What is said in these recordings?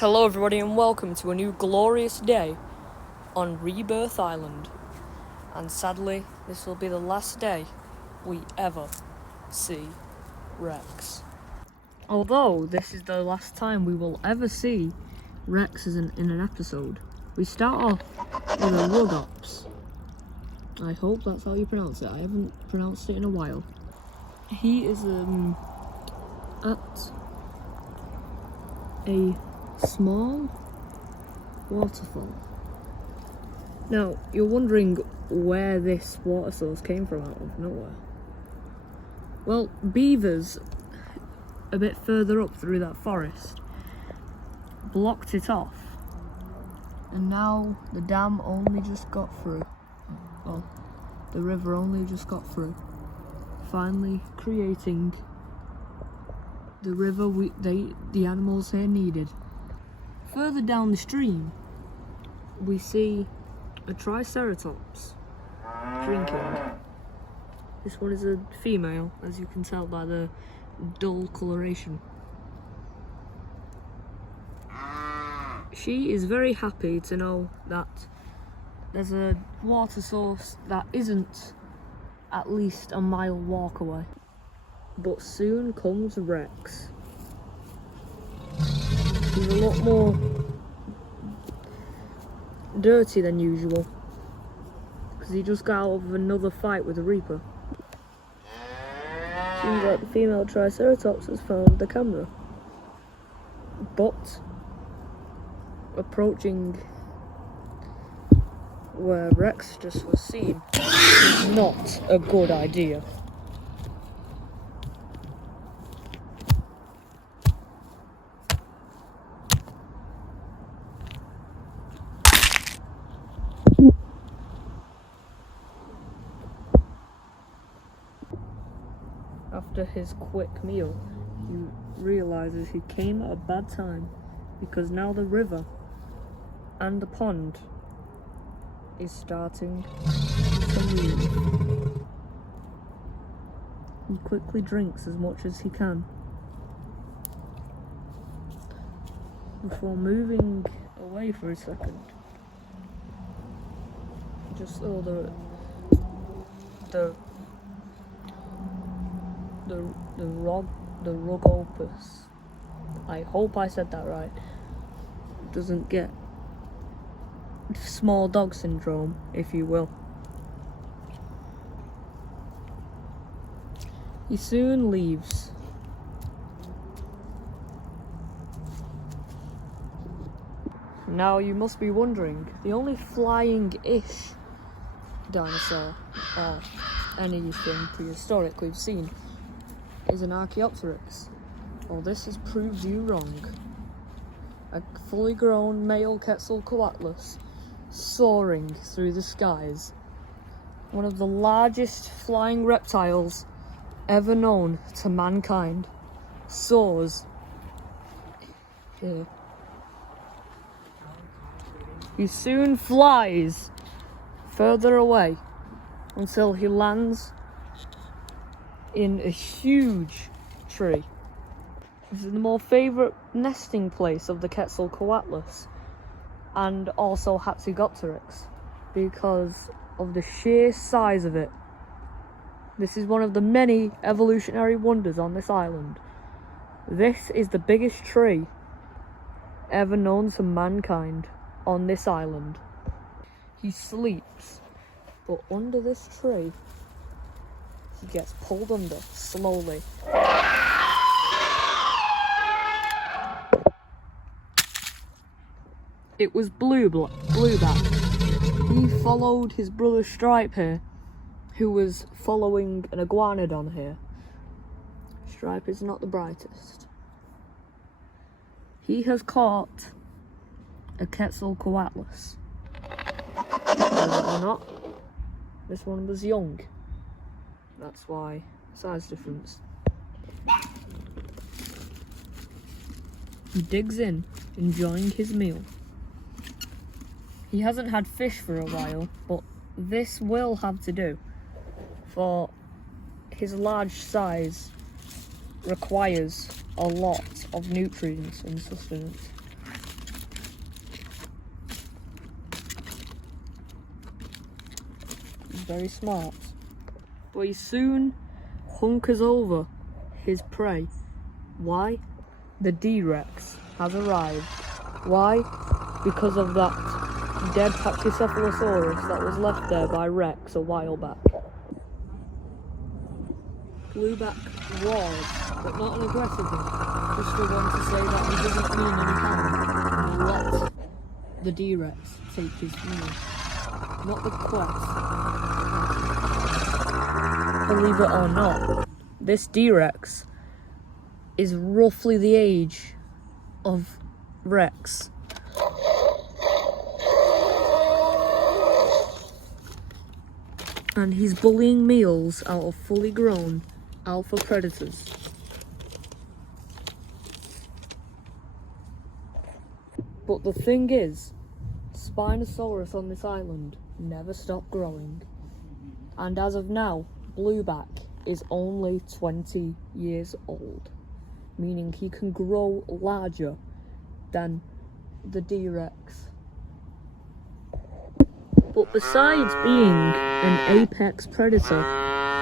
Hello everybody and welcome to a new glorious day on Rebirth Island. And sadly, this will be the last day we ever see Rex. Although this is the last time we will ever see Rex in an episode, we start off with a Rugops. I hope that's how you pronounce it. I haven't pronounced it in a while. He is at a small waterfall. Now, you're wondering where this water source came from out of nowhere. Well, beavers, a bit further up through that forest, blocked it off. And now the dam only just got through. Well, the river only just got through. Finally creating the river the animals here needed. Further down the stream, we see a Triceratops drinking. This one is a female, as you can tell by the dull coloration. She is very happy to know that there's a water source that isn't at least a mile walk away. But soon comes Rex. He's a lot more dirty than usual, because he just got out of another fight with a Reaper. Seems like the female Triceratops has found the camera. But approaching where Rex just was seen is not a good idea. After his quick meal, he realizes he came at a bad time, because now the river and the pond is starting to move. He quickly drinks as much as he can before moving away for a second. Just so the Rugopus, I hope I said that right, doesn't get small dog syndrome, if you will. He soon leaves. Now you must be wondering, the only flying-ish dinosaur or anything prehistoric we've seen is an Archaeopteryx. Well, this has proved you wrong. A fully grown male Quetzalcoatlus soaring through the skies. One of the largest flying reptiles ever known to mankind soars here. He soon flies further away until he lands in a huge tree. This is the more favourite nesting place of the Quetzalcoatlus and also Hatzegopteryx because of the sheer size of it. This is one of the many evolutionary wonders on this island. This is the biggest tree ever known to mankind on this island. He sleeps, but under this tree he gets pulled under slowly. It was Blueback. He followed his brother Stripe here, who was following an iguanodon here. Stripe is not the brightest. He has caught a Quetzalcoatlus. Believe it or not, this one was young. That's why size difference. He digs in, enjoying his meal. He hasn't had fish for a while, but this will have to do, for his large size requires a lot of nutrients and sustenance. very smart. But he soon hunkers over his prey. Why? The D-Rex has arrived. Why? Because of that dead Pachycephalosaurus that was left there by Rex a while back. Blueback roared, but not an aggressive one, just the one to say that he doesn't mean any harm and let the D-Rex take his meal. Not the quest. Believe it or not, this D-Rex is roughly the age of Rex. And he's bullying meals out of fully grown alpha predators. But the thing is, Spinosaurus on this island never stopped growing. And as of now, Blueback is only 20 years old, meaning he can grow larger than the D-Rex. But besides being an apex predator,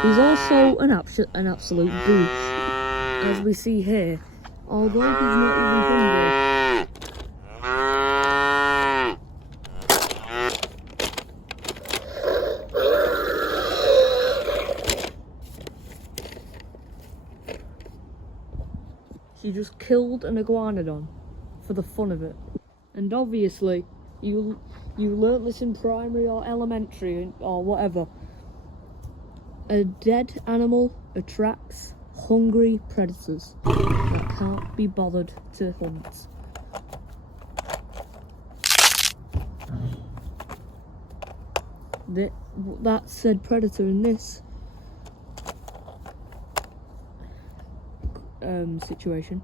he's also an absolute douche. As we see here, although he's not even hungry, he just killed an iguanodon for the fun of it. And obviously, you learnt this in primary or elementary or whatever. A dead animal attracts hungry predators that can't be bothered to hunt. That said predator in this situation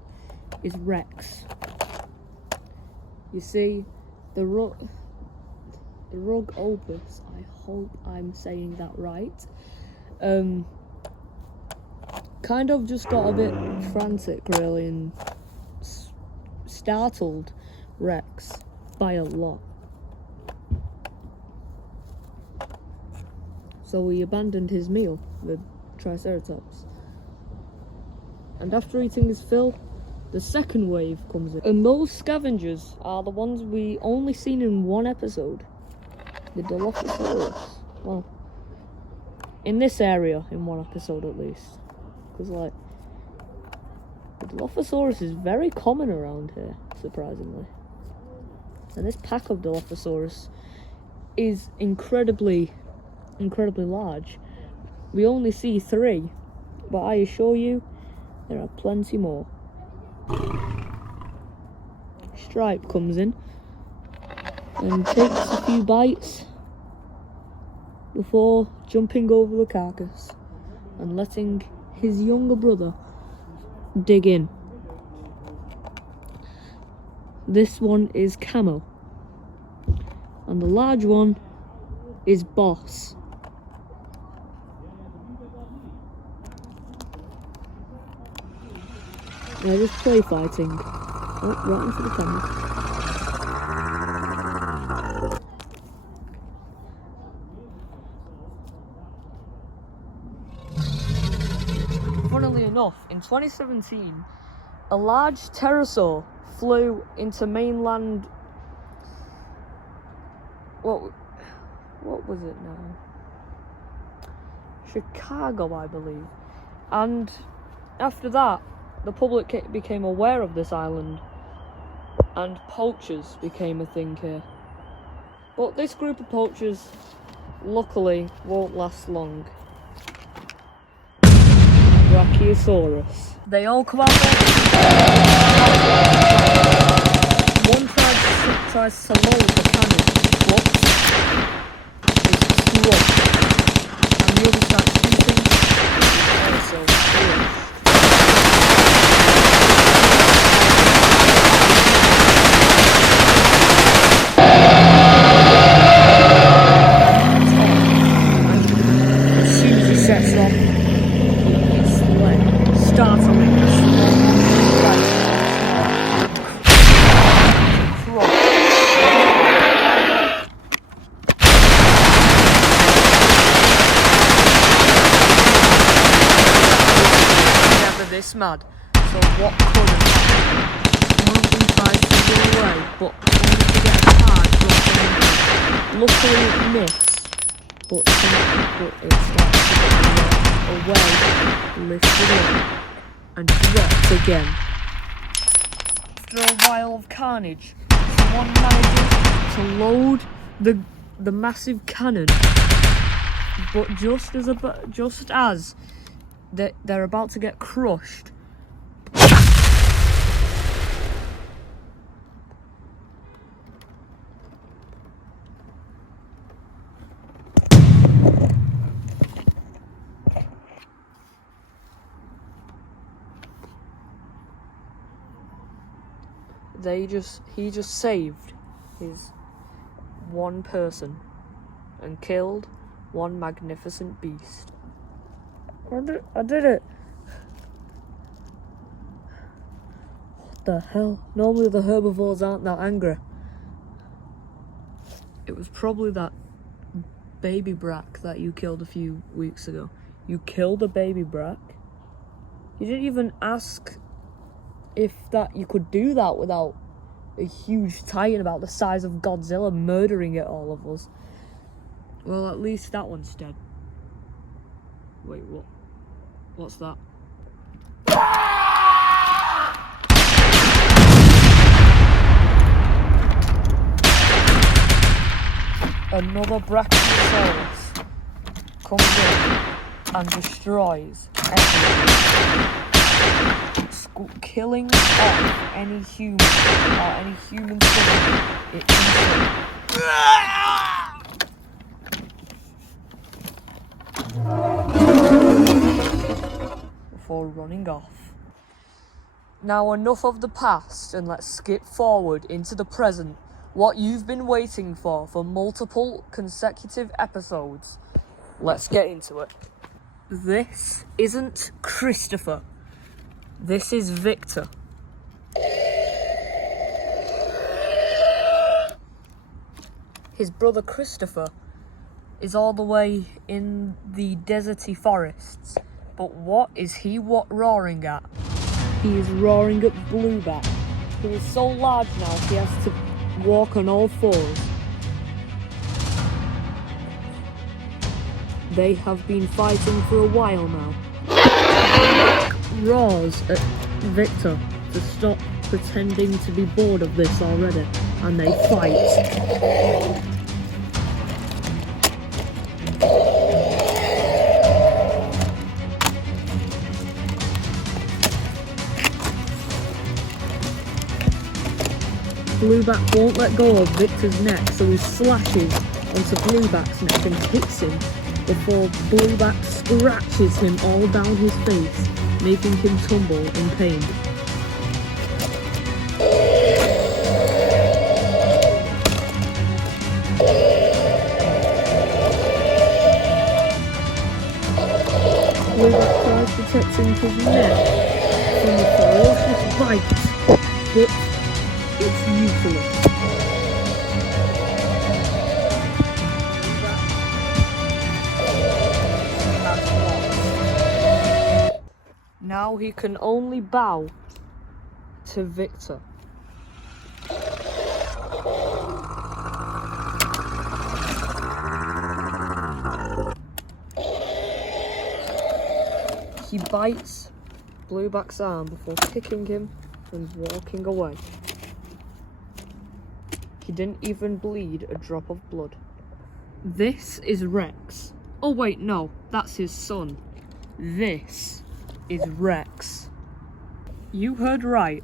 is Rex. You see, the rug opus, I hope I'm saying that right, kind of just got a bit frantic really and startled Rex by a lot. So he abandoned his meal, the Triceratops. And after eating his fill, the second wave comes in. And those scavengers are the ones we only seen in one episode. The Dilophosaurus. Well, in this area, in one episode at least. Because, like, the Dilophosaurus is very common around here, surprisingly. And this pack of Dilophosaurus is incredibly large. We only see 3, but I assure you, there are plenty more. Stripe comes in and takes a few bites before jumping over the carcass and letting his younger brother dig in. This one is Camo, and the large one is Boss. They're just play fighting. Oh, right into the camera. Funnily enough, in 2017, a large pterosaur flew into mainland. What was it now? Chicago, I believe. And after that, the public became aware of this island, and poachers became a thing here. But this group of poachers, luckily, won't last long. Brachiosaurus. They all come out there. One tries to load the cannon, but it's struck, and the other starts shooting, and also finished. this mad. So what could have happened? One of them tried to run away, but only to get a car dropped on him. Luckily it missed, but it's like away, lifted up, and dropped again. After a while of carnage, someone manages to load the massive cannon, but just as they're about to get crushed, he just saved his one person and killed one magnificent beast. I did it! What the hell? Normally the herbivores aren't that angry. It was probably that baby brack that you killed a few weeks ago. You killed a baby brack? You didn't even ask if that you could do that without a huge titan about the size of Godzilla murdering it all of us. Well, at least that one's dead. Wait, what? What's that? Another Brachiosaurus comes in and destroys everything, killing off any human or any human thing it can before running off. Now enough of the past and let's skip forward into the present. What you've been waiting for multiple consecutive episodes. Let's get into it. This isn't Christopher. This is Victor. His brother Christopher is all the way in the deserty forests. But what is he roaring at? He is roaring at Blueback, who is so large now he has to walk on all fours. They have been fighting for a while now. Roars at Victor to stop pretending to be bored of this already, and they fight. Blueback won't let go of Victor's neck, so he slashes onto Blueback's neck and hits him before Blueback scratches him all down his face, making him tumble in pain. Blueback tries protecting his neck from the ferocious bite, but it's useless. Now he can only bow to Victor. He bites Blueback's arm before kicking him and walking away. He didn't even bleed a drop of blood. This is Rex. Oh wait, no, that's his son. This is Rex. You heard right.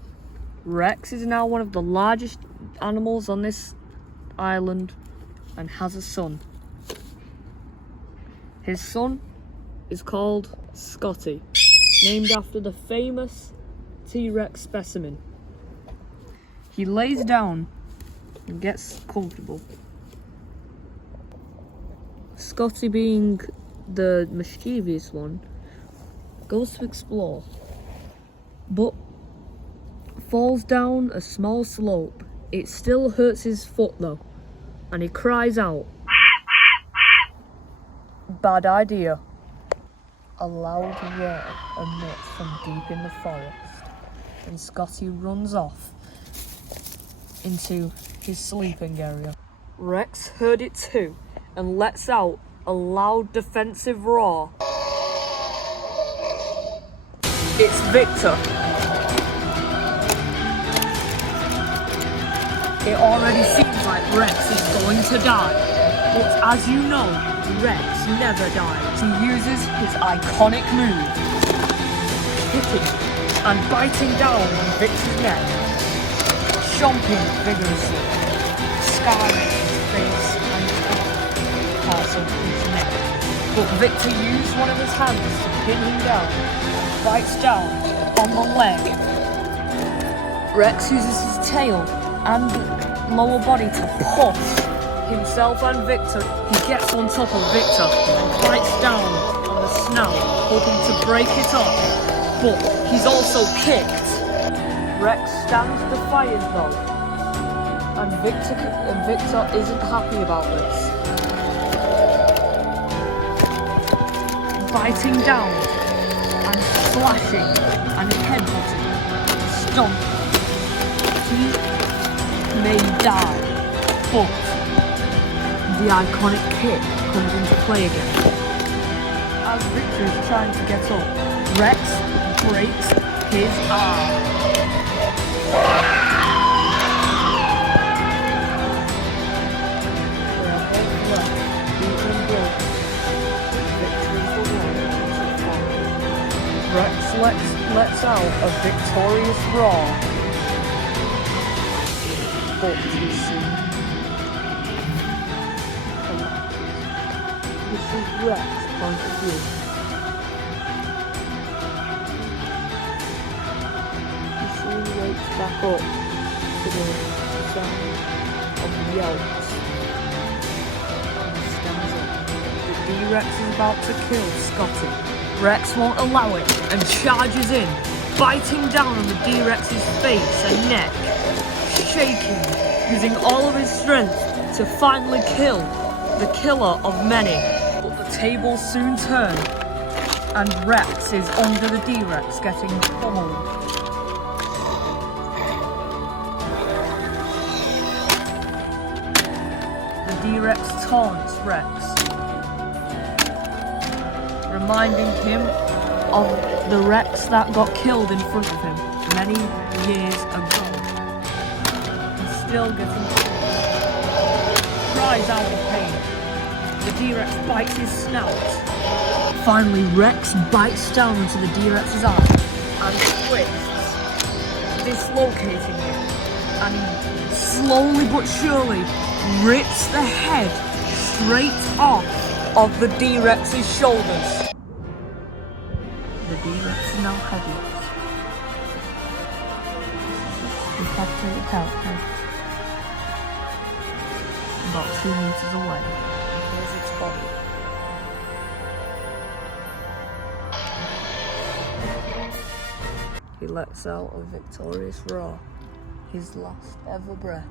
Rex is now one of the largest animals on this island and has a son. His son is called Scotty, named after the famous T-Rex specimen. He lays down and gets comfortable. Scotty, being the mischievous one, goes to explore, but falls down a small slope. It still hurts his foot though, and he cries out, "Bad idea. A loud roar emits from deep in the forest, and Scotty runs off into his sleeping area. Rex heard it too and lets out a loud defensive roar. It's Victor. It already seems like Rex is going to die, but as you know, Rex never dies. He uses his iconic move, hitting and biting down on Victor's neck, chomping vigorously, scarring his face and parts of his neck. But Victor used one of his hands to pin him down, bites down on the leg. Rex uses his tail and lower body to push himself and Victor. He gets on top of Victor and bites down on the snout, hoping to break it off, but he's also kicked. Rex stands defiant though, and Victor isn't happy about this. Biting down and slashing and headbutting, stomping. He may die, but the iconic kick comes into play again. As Victor is trying to get up, Rex breaks his arm. Rex lets out a victorious roar, but he soon collapses. This is Rex's point of view. He soon wakes back up to the sound of yelps and stands up. The D-Rex is about to kill Scotty. Rex won't allow it and charges in, biting down on the D-Rex's face and neck, shaking, using all of his strength to finally kill the killer of many. But the tables soon turn, and Rex is under the D-Rex getting pummeled. The D-Rex taunts Rex, reminding him of the Rex that got killed in front of him many years ago. He's still getting killed. Cries out in pain. The D-Rex bites his snout. Finally, Rex bites down into the D-Rex's arm and twists, dislocating it, and slowly but surely rips the head straight off of the D-Rex's shoulders. The D-Rex is now headless. Decapitated head about 2 meters away. Here's its body. He lets out a victorious roar, his last ever breath,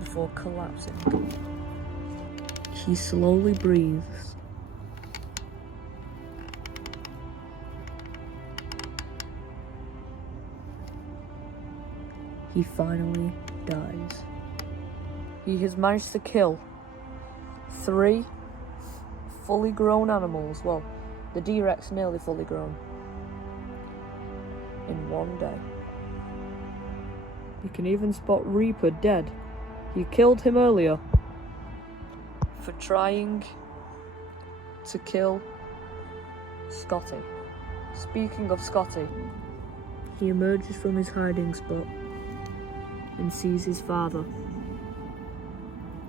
before collapsing. He slowly breathes. He finally dies. He has managed to kill 3 fully grown animals. Well, the D-Rex nearly fully grown. In 1 day. You can even spot Reaper dead. You killed him earlier for trying to kill Scotty. Speaking of Scotty, he emerges from his hiding spot and sees his father.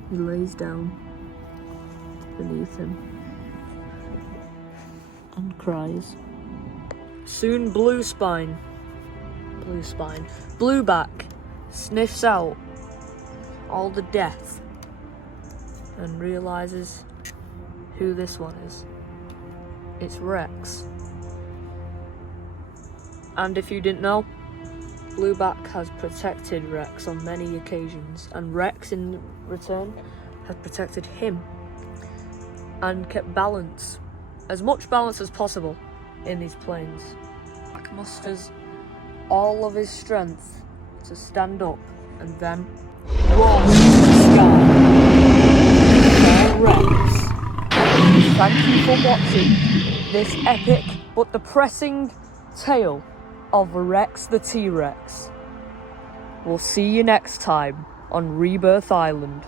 He lays down beneath him and cries. Soon Blueback sniffs out all the death and realizes who this one is. It's Rex. And if you didn't know, Blueback has protected Rex on many occasions, and Rex in return has protected him and kept balance, as much balance as possible, in his planes. Jack musters all of his strength to stand up and then roars into the sky. Rex. Thank you for watching this epic but depressing tale of Rex the T-Rex. We'll see you next time on Rebirth Island.